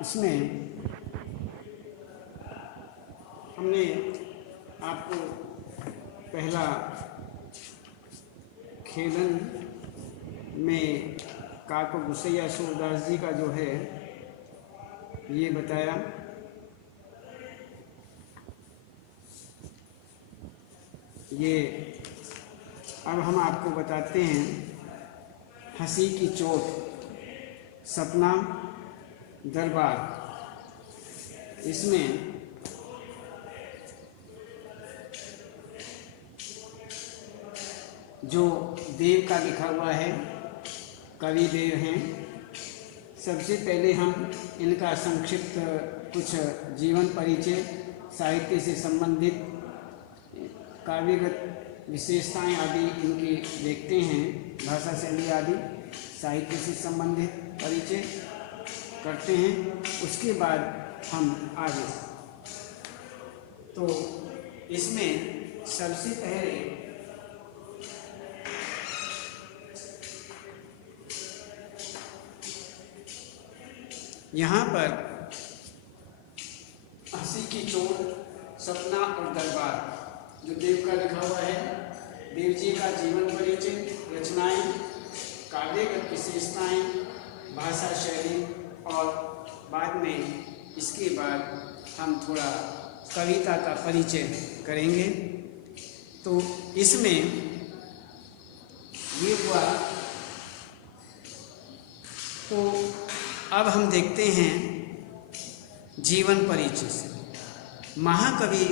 इसमें हमने आपको पहला खेलन में काको गुस्सैया सूरदास जी का जो है ये बताया। ये अब हम आपको बताते हैं हंसी की चोट, सपना दरबार। इसमें जो देव का लिखा हुआ है, कवि देव हैं। सबसे पहले हम इनका संक्षिप्त कुछ जीवन परिचय, साहित्य से संबंधित काव्यगत विशेषताएं आदि इनकी देखते हैं, भाषा शैली आदि साहित्य से संबंधित परिचय करते हैं। उसके बाद हम आगे, तो इसमें सबसे पहले यहाँ पर हंसी की चोट, सपना और दरबार जो देव का लिखा हुआ है, देव जी का जीवन परिचय, रचनाएं, काव्यगत विशेषताएं, भाषा शैली और बाद में इसके बाद हम थोड़ा कविता का परिचय करेंगे। तो इसमें ये हुआ। तो अब हम देखते हैं जीवन परिचय से महाकवि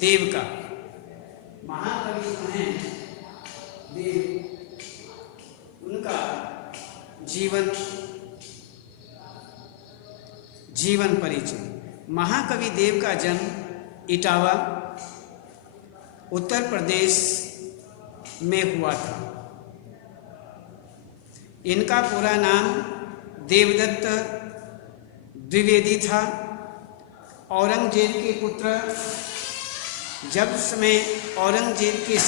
देव का। महाकवि जो हैं देव, उनका जीवन परिचय। महाकवि देव का जन्म इटावा, उत्तर प्रदेश में हुआ था। इनका पूरा नाम देवदत्त द्विवेदी था। औरंगजेब के पुत्र, जब औरंगजेब के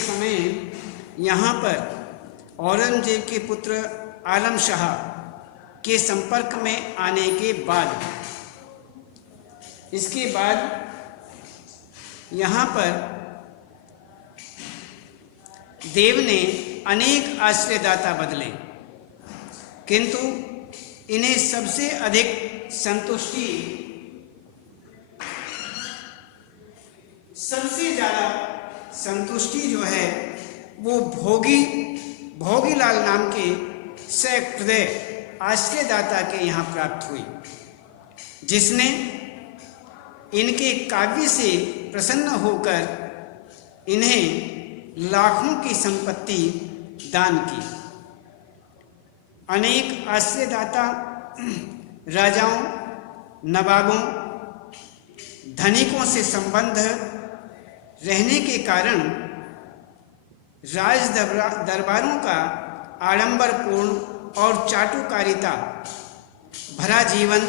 समय यहाँ पर औरंगजेब के पुत्र आलम शाह के संपर्क में आने के बाद, इसके बाद यहाँ पर देव ने अनेक आश्रयदाता बदले, किंतु इन्हें सबसे अधिक संतुष्टि जो है वो भोगीलाल नाम के सहृदय आश्रयदाता के यहाँ प्राप्त हुई, जिसने इनके काव्य से प्रसन्न होकर इन्हें लाखों की संपत्ति दान की। अनेक आश्रयदाता राजाओं, नवाबों, धनिकों से संबंध रहने के कारण राज दरबारों का आडंबरपूर्ण और चाटुकारिता भरा जीवन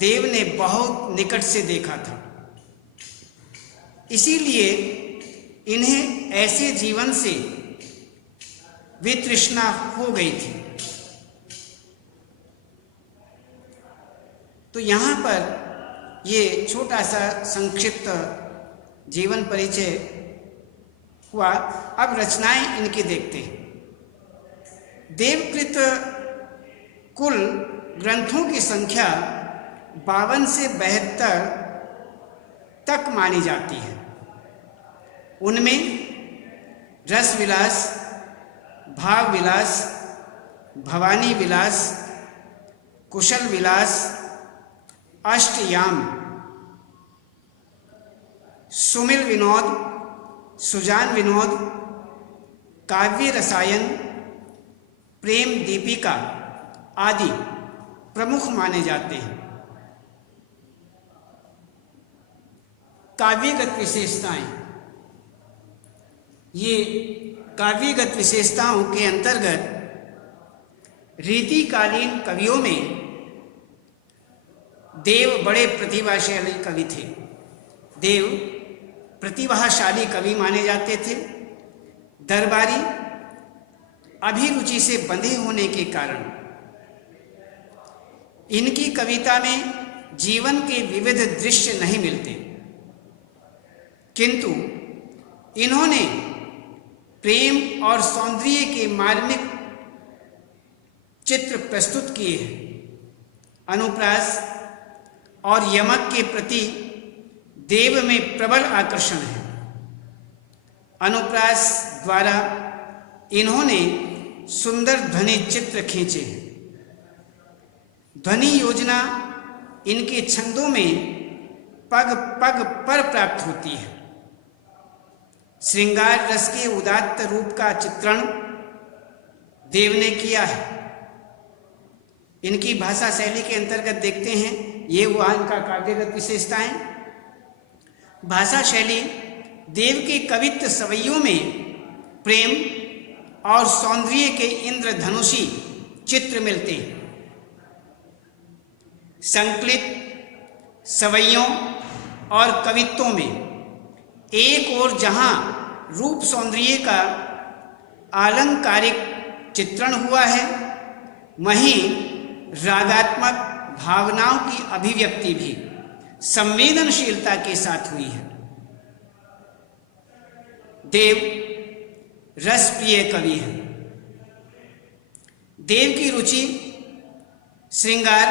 देव ने बहुत निकट से देखा था। इसीलिए इन्हें ऐसे जीवन से वितृष्णा हो गई थी। तो यहाँ पर ये छोटा सा संक्षिप्त जीवन परिचय हुआ। अब रचनाएं इनकी देखते हैं। देवकृत कुल ग्रंथों की संख्या 52 से 72 तक मानी जाती है। उनमें रस विलास, भाव विलास, भवानी विलास, कुशल विलास, अष्टयाम, सुमिल विनोद, सुजान विनोद, काव्य रसायन, प्रेम दीपिका आदि प्रमुख माने जाते हैं। काव्यगत विशेषताएं, ये काव्यगत विशेषताओं के अंतर्गत रीतिकालीन कवियों में देव बड़े प्रतिभाशाली कवि थे। देव प्रतिभाशाली कवि माने जाते थे। दरबारी अभिरुचि से बंधे होने के कारण इनकी कविता में जीवन के विविध दृश्य नहीं मिलते, किंतु इन्होंने प्रेम और सौंदर्य के मार्मिक चित्र प्रस्तुत किए हैं। अनुप्रास और यमक के प्रति देव में प्रबल आकर्षण है। अनुप्रास द्वारा इन्होंने सुंदर ध्वनि चित्र खींचे हैं। ध्वनि योजना इनके छंदों में पग पग पर प्राप्त होती है। श्रृंगार रस के उदात्त रूप का चित्रण देव ने किया है। इनकी भाषा शैली के अंतर्गत देखते हैं, ये वहाँ इनका काव्यगत विशेषताएं। भाषा शैली देव के कवित्व सवैयों में प्रेम और सौंदर्य के इंद्रधनुषी चित्र मिलते हैं। संकलित सवैयों और कवित्वों में एक ओर जहाँ रूप सौंदर्य का आलंकारिक चित्रण हुआ है, वहीं रागात्मक भावनाओं की अभिव्यक्ति भी संवेदनशीलता के साथ हुई है। देव रसप्रिय कवि है। देव की रुचि श्रृंगार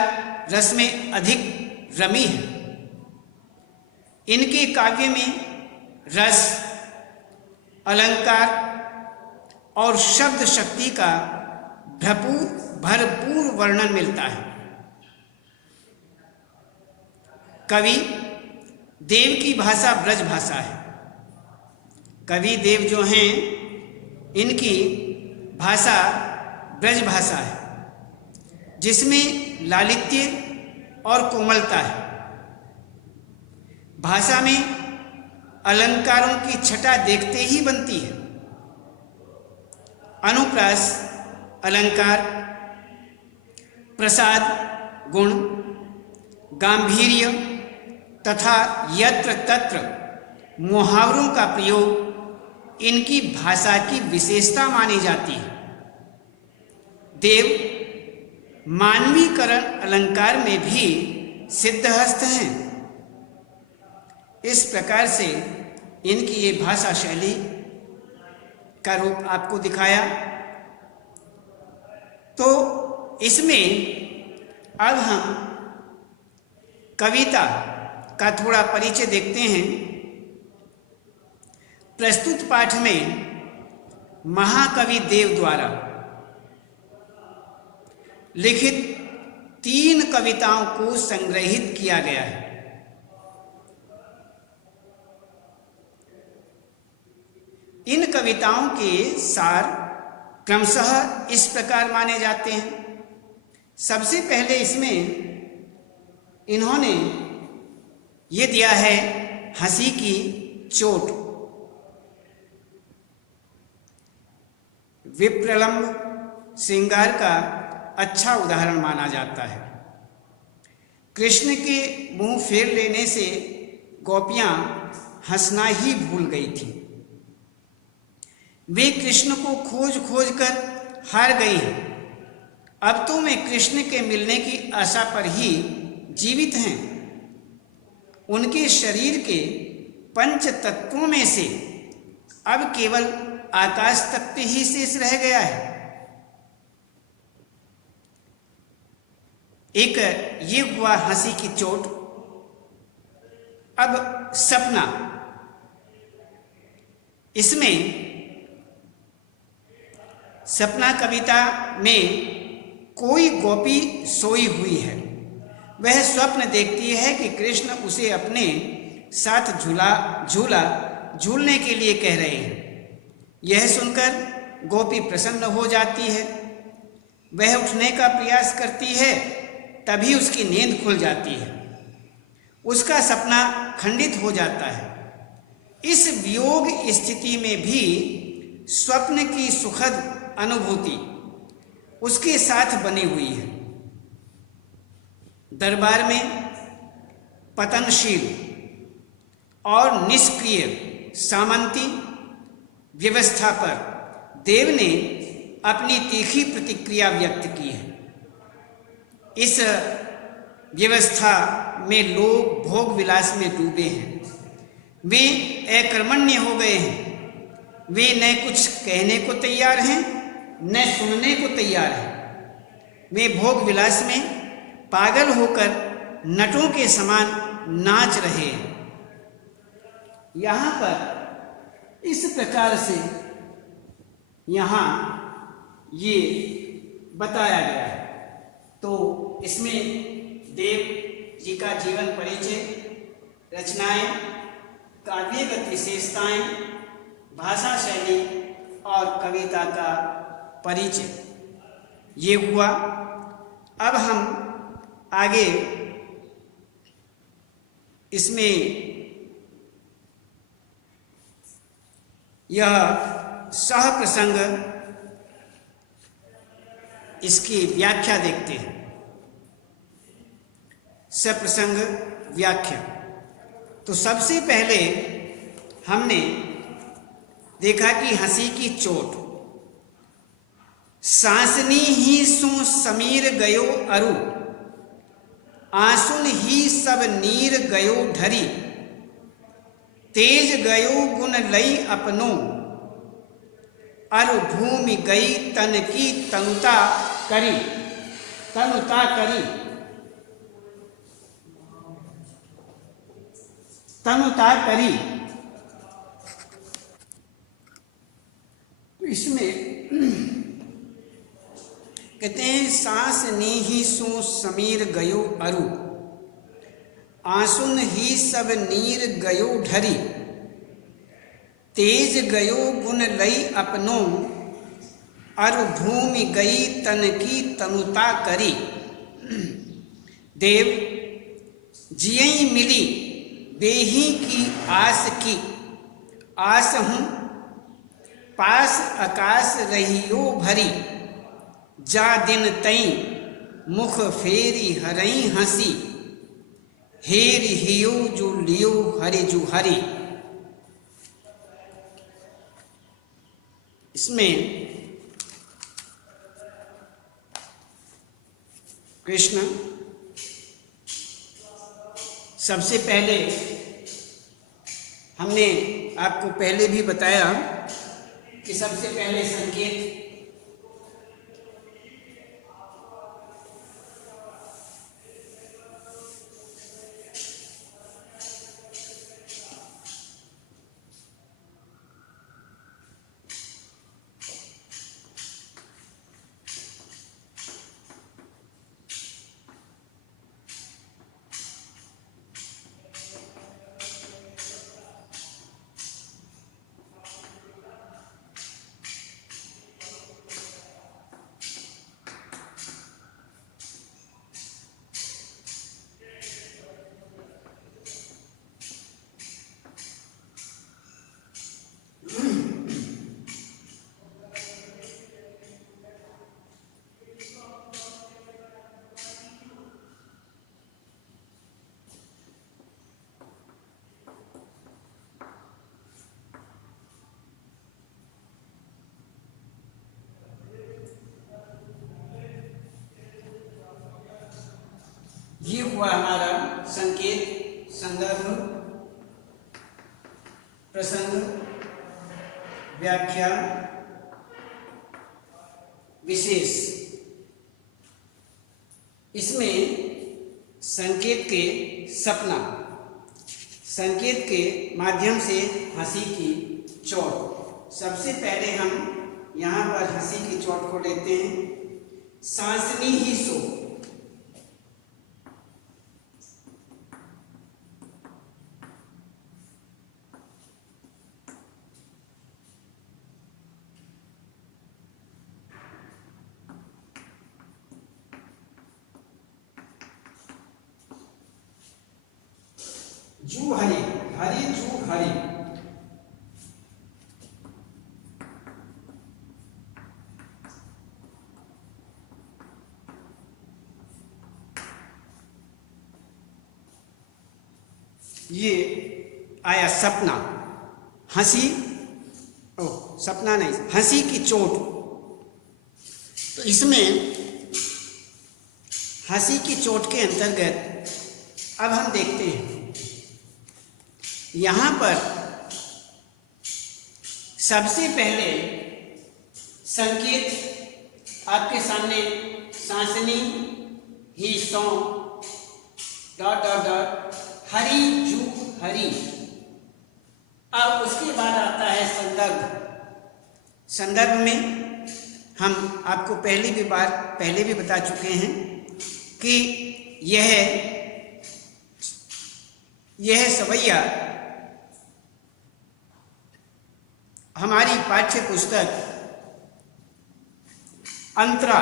रस में अधिक रमी है। इनके काव्य में रस, अलंकार और शब्द शक्ति का भरपूर वर्णन मिलता है। कवि देव की भाषा ब्रज भाषा है। कवि देव जो हैं, इनकी भाषा ब्रज भाषा है, जिसमें लालित्य और कोमलता है। भाषा में अलंकारों की छटा देखते ही बनती है। अनुप्रास अलंकार, प्रसाद गुण, गांभीर्य तथा यत्र तत्र मुहावरों का प्रयोग इनकी भाषा की विशेषता मानी जाती है। देव मानवीकरण अलंकार में भी सिद्धहस्त हैं। इस प्रकार से इनकी ये भाषा शैली का रूप आपको दिखाया। तो इसमें अब हम कविता का थोड़ा परिचय देखते हैं। प्रस्तुत पाठ में महाकवि देव द्वारा लिखित 3 कविताओं को संग्रहित किया गया है। इन कविताओं के सार क्रमशः इस प्रकार माने जाते हैं। सबसे पहले इसमें इन्होंने ये दिया है हंसी की चोट। विप्रलंब श्रृंगार का अच्छा उदाहरण माना जाता है। कृष्ण के मुंह फेर लेने से गोपियां हंसना ही भूल गई थी। वे कृष्ण को खोज खोज कर हार गई हैं। अब तो वे कृष्ण के मिलने की आशा पर ही जीवित हैं। उनके शरीर के 5 तत्वों में से अब केवल आकाश तत्व ही शेष रह गया है। एक ये हुआ हंसी की चोट। अब सपना, इसमें सपना कविता में कोई गोपी सोई हुई है। वह स्वप्न देखती है कि कृष्ण उसे अपने साथ झूलने के लिए कह रहे हैं। यह सुनकर गोपी प्रसन्न हो जाती है। वह उठने का प्रयास करती है, तभी उसकी नींद खुल जाती है। उसका सपना खंडित हो जाता है। इस वियोग स्थिति में भी स्वप्न की सुखद अनुभूति उसके साथ बनी हुई है। दरबार में पतनशील और निष्क्रिय सामंती व्यवस्था पर देव ने अपनी तीखी प्रतिक्रिया व्यक्त की है। इस व्यवस्था में लोग भोग विलास में डूबे हैं। वे अकर्मण्य हो गए हैं। वे न कुछ कहने को तैयार हैं न सुनने को तैयार हैं। वे भोग विलास में पागल होकर नटों के समान नाच रहे हैं। यहाँ पर इस प्रकार से यहाँ ये बताया गया है। तो इसमें देव जी का जीवन परिचय, रचनाएं, काव्यगत विशेषताएं, भाषा शैली और कविता का परिचय ये हुआ। अब हम आगे इसमें यह सह प्रसंग इसकी व्याख्या देखते हैं। सप्रसंग व्याख्या। तो सबसे पहले हमने देखा कि हंसी की चोट। सांसनी ही सो समीर गयो अरु, आंसुन ही सब नीर गयो ढरी, तेज गयो गुण लई अपनो, अरु भूमि गई तन की तनुता करी। तनुता करी, तनुता करी। तो इसमें कहते हैं सांस नीहि सो समीर गयो अरु, आंसुन ही सब नीर गयो ढरी, तेज गयो गुण लई अपनो, अरु भूमि गई तन की तनुता करी। देव जियई मिली बेही की आस की, आस हूँ पास आकाश रहियो भरी, जा दिन तई मुख फेरी हरई हंसी, हेर हियो जो लियो हरि जु हरि। इसमें कृष्ण सबसे पहले हमने आपको पहले भी बताया कि सबसे पहले संकेत ये हुआ हमारा संकेत, संदर्भ, प्रसंग, व्याख्या, विशेष। इसमें संकेत के सपना, संकेत के माध्यम से हंसी की चोट। सबसे पहले हम यहाँ पर हंसी की चोट को लेते हैं। सांसनी ही सो, जू हरि, हरि जू हरि। ये आया सपना, हंसी, सपना नहीं, हंसी की चोट। तो इसमें हंसी की चोट के अंतर्गत अब हम देखते हैं यहाँ पर सबसे पहले संकेत आपके सामने सांसनी ही सौ डॉट डॉट डॉट हरी जू हरी। अब उसके बाद आता है संदर्भ। संदर्भ में हम आपको पहले भी बता चुके हैं कि यह सवैया हमारी पाठ्य पुस्तक अंतरा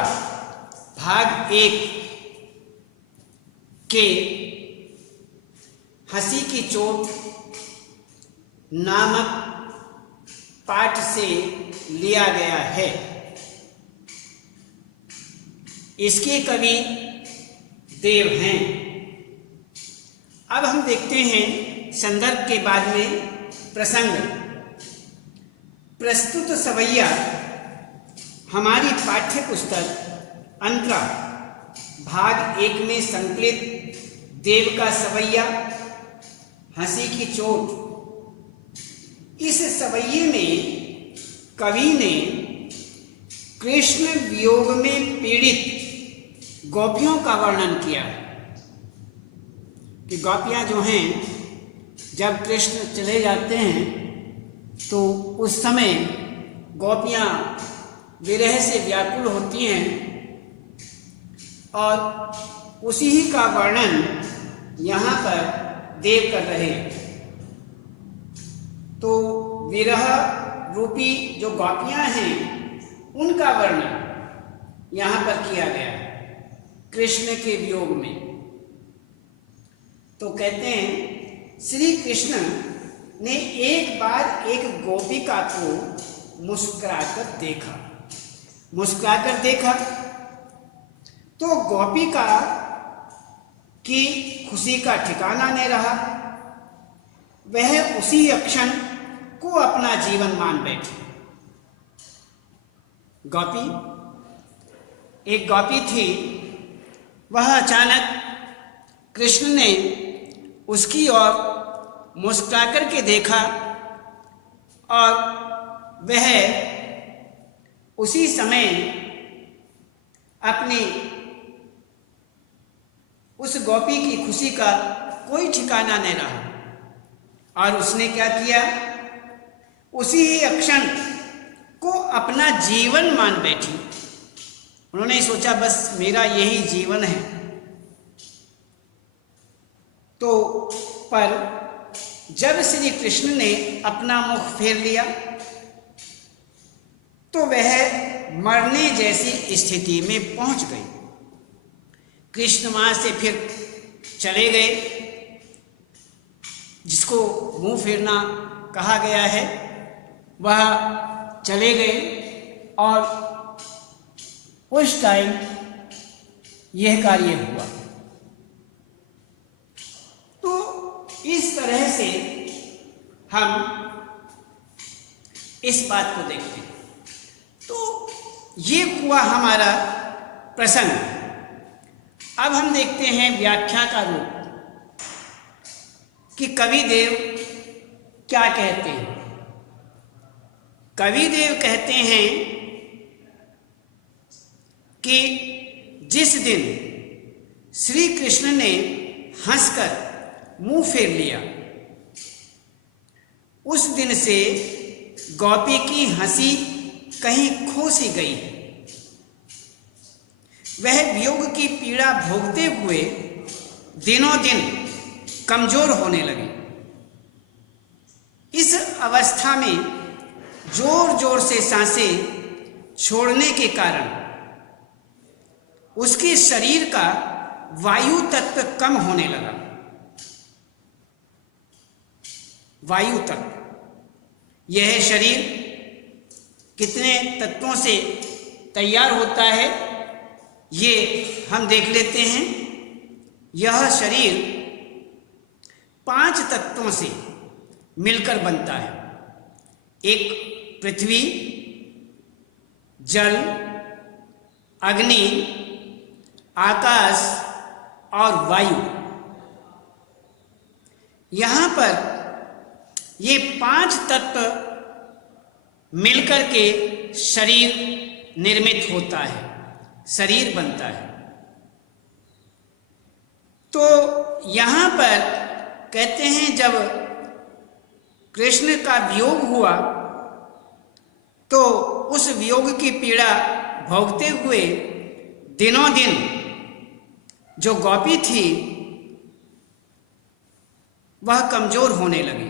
भाग 1 के हंसी की चोट नामक पाठ से लिया गया है। इसके कवि देव हैं। अब हम देखते हैं संदर्भ के बाद में प्रसंग। प्रस्तुत सवैया हमारी पाठ्य पुस्तक अंतरा भाग 1 में संकलित देव का सवैया हंसी की चोट। इस सवैये में कवि ने कृष्ण वियोग में पीड़ित गोपियों का वर्णन किया कि गोपियां जो हैं जब कृष्ण चले जाते हैं तो उस समय गोपियां विरह से व्याकुल होती हैं और उसी ही का वर्णन यहाँ पर देव कर रहे हैं। तो विरह रूपी जो गोपियां हैं उनका वर्णन यहाँ पर किया गया है कृष्ण के वियोग में। तो कहते हैं श्री कृष्ण ने एक बार एक गोपिका को मुस्कुराकर देखा तो गोपिका की खुशी का ठिकाना नहीं रहा। वह उसी क्षण को अपना जीवन मान बैठी। एक गोपी थी, वह अचानक कृष्ण ने उसकी ओर मुस्कुराकर के देखा और वह उसी समय अपनी उस गोपी की खुशी का कोई ठिकाना नहीं रहा और उसने क्या किया, उसी क्षण को अपना जीवन मान बैठी। उन्होंने सोचा बस मेरा यही जीवन है। तो पर जब श्री कृष्ण ने अपना मुख फेर लिया तो वह मरने जैसी स्थिति में पहुंच गई। कृष्ण वहां से फिर चले गए, जिसको मुंह फेरना कहा गया है, वह चले गए और उस टाइम यह कार्य हुआ। तो इस तरह से हम इस बात को देखते हैं। तो ये हुआ हमारा प्रसंग। अब हम देखते हैं व्याख्या का रूप कि कविदेव क्या कहते हैं। कविदेव कहते हैं कि जिस दिन श्री कृष्ण ने हंसकर मुंह फेर लिया, उस दिन से गोपी की हंसी कहीं खो सी गई। वह वियोग की पीड़ा भोगते हुए दिनों दिन कमजोर होने लगी। इस अवस्था में जोर जोर से सांसें छोड़ने के कारण उसके शरीर का वायु तत्व कम होने लगा। वायु तत्व, यह शरीर कितने तत्वों से तैयार होता है ये हम देख लेते हैं। यह शरीर 5 तत्वों से मिलकर बनता है। एक पृथ्वी, जल, अग्नि, आकाश और वायु, यहां पर ये 5 तत्व मिलकर के शरीर निर्मित होता है, शरीर बनता है। तो यहां पर कहते हैं जब कृष्ण का वियोग हुआ तो उस वियोग की पीड़ा भोगते हुए दिनों दिन जो गोपी थी वह कमजोर होने लगी।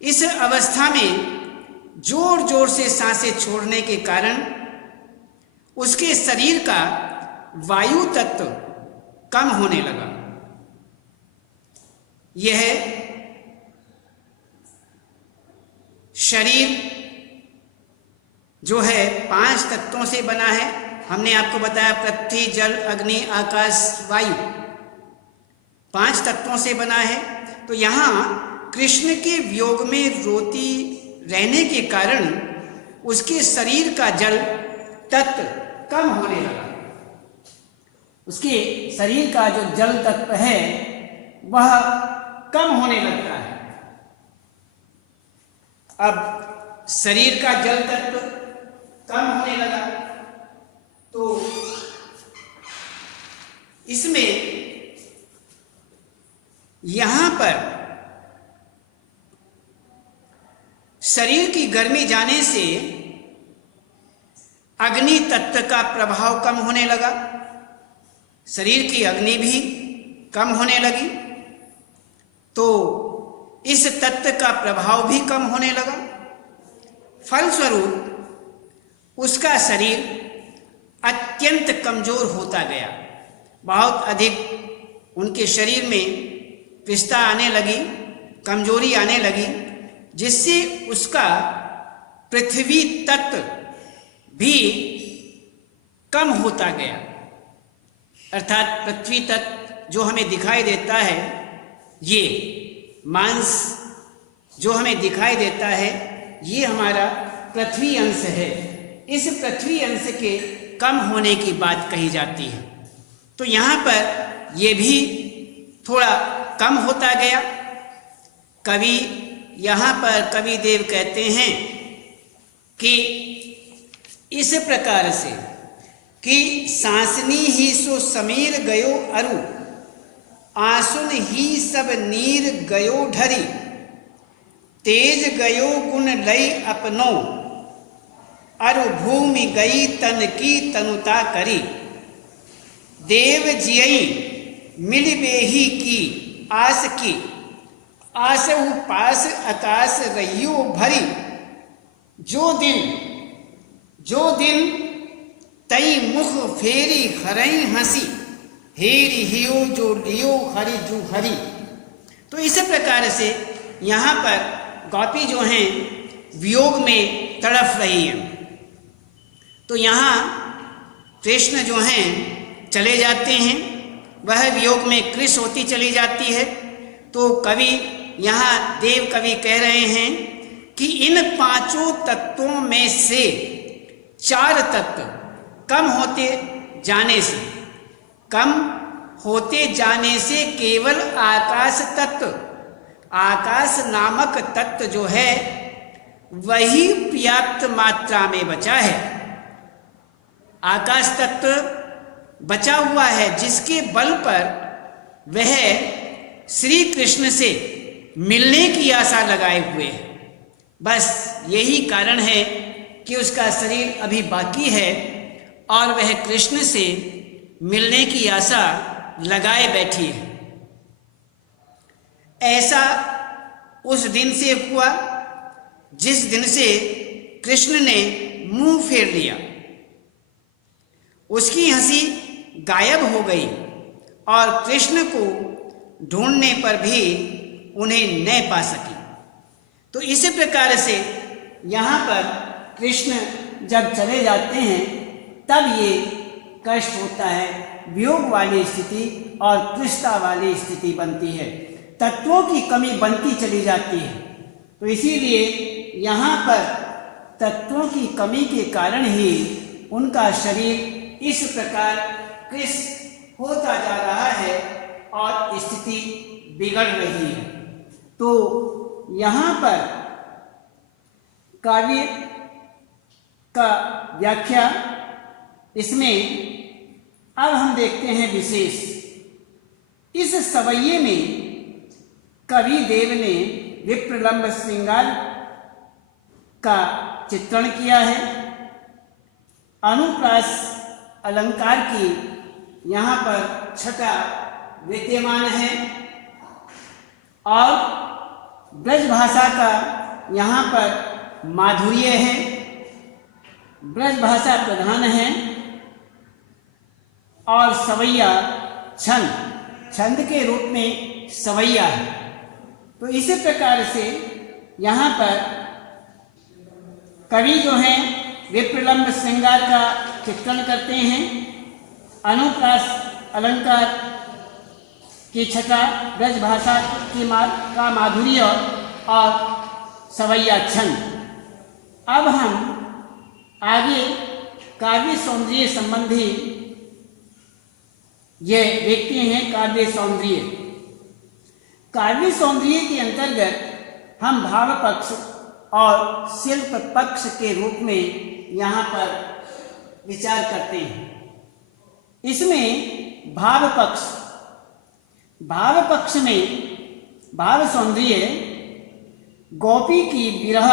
इस अवस्था में जोर जोर से सांसें छोड़ने के कारण उसके शरीर का वायु तत्व कम होने लगा। यह शरीर जो है 5 तत्वों से बना है। हमने आपको बताया पृथ्वी, जल, अग्नि, आकाश, वायु 5 तत्वों से बना है। तो यहाँ कृष्ण के वियोग में रोती रहने के कारण उसके शरीर का जल तत्व कम होने लगा। उसके शरीर का जो जल तत्व है वह कम होने लगता है। अब शरीर का जल तत्व कम होने लगा तो इसमें यहां पर शरीर की गर्मी जाने से अग्नि तत्व का प्रभाव कम होने लगा, शरीर की अग्नि भी कम होने लगी। तो इस तत्व का प्रभाव भी कम होने लगा। फलस्वरूप उसका शरीर अत्यंत कमजोर होता गया। बहुत अधिक उनके शरीर में पिस्ता आने लगी, कमजोरी आने लगी, जिससे उसका पृथ्वी तत्व भी कम होता गया। अर्थात पृथ्वी तत्व जो हमें दिखाई देता है, ये मांस जो हमें दिखाई देता है, ये हमारा पृथ्वी अंश है। इस पृथ्वी अंश के कम होने की बात कही जाती है। तो यहाँ पर ये भी थोड़ा कम होता गया। कवि यहाँ पर कवि देव कहते हैं कि इस प्रकार से कि सांसनी ही सो समीर गयो अरु, आंसुन ही सब नीर गयो ढरी, तेज गयो गुण लई अपनो, अरु भूमि गई तन की तनुता करी, देव जियई मिल बेही की आस की, आसहु पास आकाश रहियो भरी, जो दिन तई मुख फेरी हरई हंसी, हेरी हियो जो लियो हरि जू हरि। तो इस प्रकार से यहाँ पर गोपी जो हैं वियोग में तड़फ रही हैं। तो यहाँ कृष्ण जो हैं चले जाते हैं, वह वियोग में कृष होती चली जाती है। तो कवि यहाँ देव कवि कह रहे हैं कि इन 5 तत्वों में से 4 तत्व कम होते जाने से केवल आकाश तत्व, आकाश नामक तत्व जो है वही पर्याप्त मात्रा में बचा है। आकाश तत्व बचा हुआ है, जिसके बल पर वह श्री कृष्ण से मिलने की आशा लगाए हुए है। बस यही कारण है कि उसका शरीर अभी बाकी है और वह कृष्ण से मिलने की आशा लगाए बैठी है। ऐसा उस दिन से हुआ जिस दिन से कृष्ण ने मुंह फेर लिया। उसकी हंसी गायब हो गई और कृष्ण को ढूंढने पर भी उन्हें न पा सकी। तो इस प्रकार से यहाँ पर कृष्ण जब चले जाते हैं तब ये कष्ट होता है, वियोग वाली स्थिति और तृष्णा वाली स्थिति बनती है, तत्वों की कमी बनती चली जाती है। तो इसीलिए यहाँ पर तत्वों की कमी के कारण ही उनका शरीर इस प्रकार कृश होता जा रहा है और स्थिति बिगड़ रही है। तो यहाँ पर काव्य का व्याख्या, इसमें अब हम देखते हैं विशेष। इस सवैये में कवि देव ने विप्रलंब श्रृंगार का चित्रण किया है। अनुप्रास अलंकार की यहाँ पर छटा विद्यमान है और ब्रज भाषा का यहाँ पर माधुर्य है। ब्रज भाषा प्रधान है और सवैया छंद के रूप में सवैया है। तो इसी प्रकार से यहाँ पर कवि जो हैं विप्रलंब श्रृंगार का चित्रण करते हैं। अनुप्रास अलंकार की छटा, ब्रज भाषा की का माधुर्य और सवैया छंद। अब हम आगे काव्य सौंदर्य संबंधी ये देखते हैं। काव्य सौंदर्य के अंतर्गत हम भाव पक्ष और शिल्प पक्ष के रूप में यहाँ पर विचार करते हैं। इसमें भाव पक्ष में भाव सौंदर्य गोपी की विरह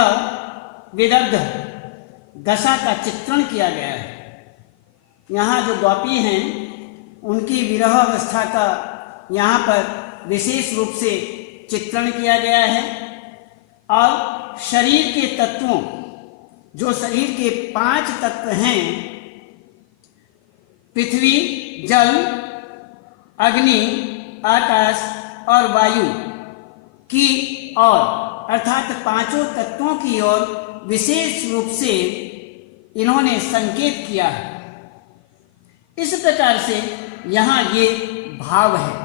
विदग्ध दशा का चित्रण किया गया है। यहाँ जो गोपी हैं उनकी विरह अवस्था का यहाँ पर विशेष रूप से चित्रण किया गया है और शरीर के तत्वों, जो शरीर के 5 तत्व हैं, पृथ्वी, जल, अग्नि, आकाश और वायु की ओर, अर्थात 5 तत्वों की ओर विशेष रूप से इन्होंने संकेत किया है। इस प्रकार से यहाँ ये भाव है,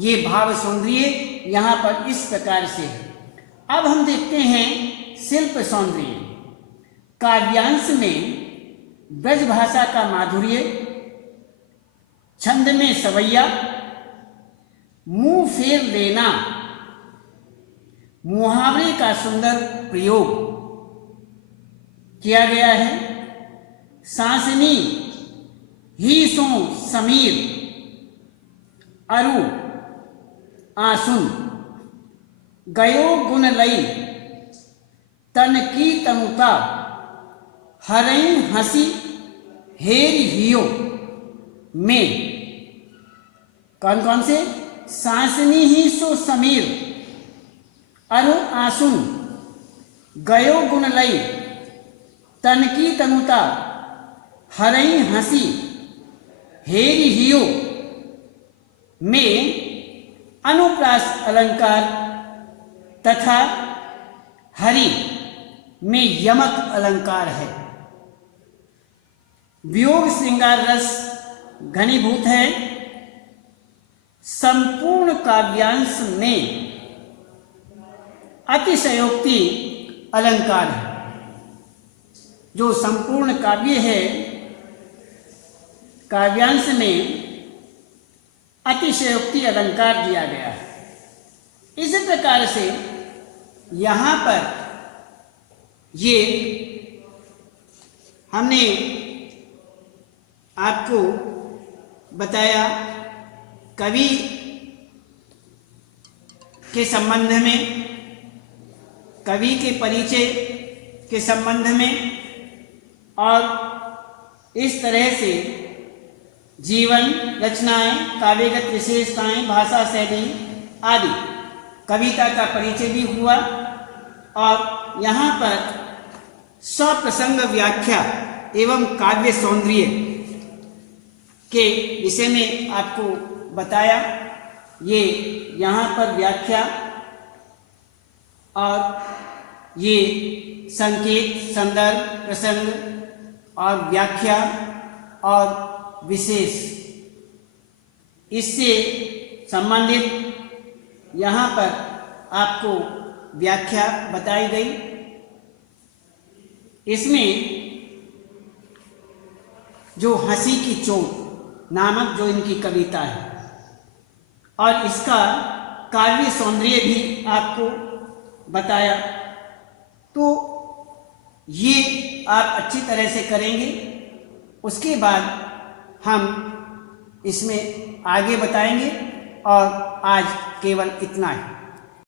ये भाव सौंदर्य यहाँ पर इस प्रकार से है। अब हम देखते हैं शिल्प सौंदर्य। काव्यांश में ब्रज भाषा का माधुर्य, छंद में सवैया, मुंह फेर लेना, मुहावरे का सुंदर प्रयोग किया गया है। सांसनी ही सो समीर, अरु आसुन, गयो गुण लई, तन की तनुता, हरई हंसी हेर हियो में। कौन कौन से? सांसनी ही सो समीर, अरु आसुन, गयो गुण लई, तन की तनुता, हरई हंसी हेर हियो में अनुप्रास अलंकार तथा हरि में यमक अलंकार है। वियोग श्रृंगार रस घनीभूत है। संपूर्ण काव्यांश में अतिशयोक्ति अलंकार है। जो संपूर्ण काव्य है, काव्यांश में अतिशयोक्ति अलंकार दिया गया है। इसी प्रकार से यहाँ पर ये हमने आपको बताया कवि के संबंध में, कवि के परिचय के संबंध में, और इस तरह से जीवन, रचनाएं, काव्यगत विशेषताएं, भाषा शैली आदि कविता का परिचय भी हुआ। और यहाँ पर सप्रसंग व्याख्या एवं काव्य सौंदर्य के विषय में आपको बताया। ये यहाँ पर व्याख्या और ये संकेत, संदर्भ, प्रसंग और व्याख्या और विशेष, इससे संबंधित यहाँ पर आपको व्याख्या बताई गई। इसमें जो हंसी की चोट, नामक जो इनकी कविता है, और इसका काव्य सौंदर्य भी आपको बताया। तो ये आप अच्छी तरह से करेंगे। उसके बाद हम इसमें आगे बताएंगे, और आज केवल इतना ही।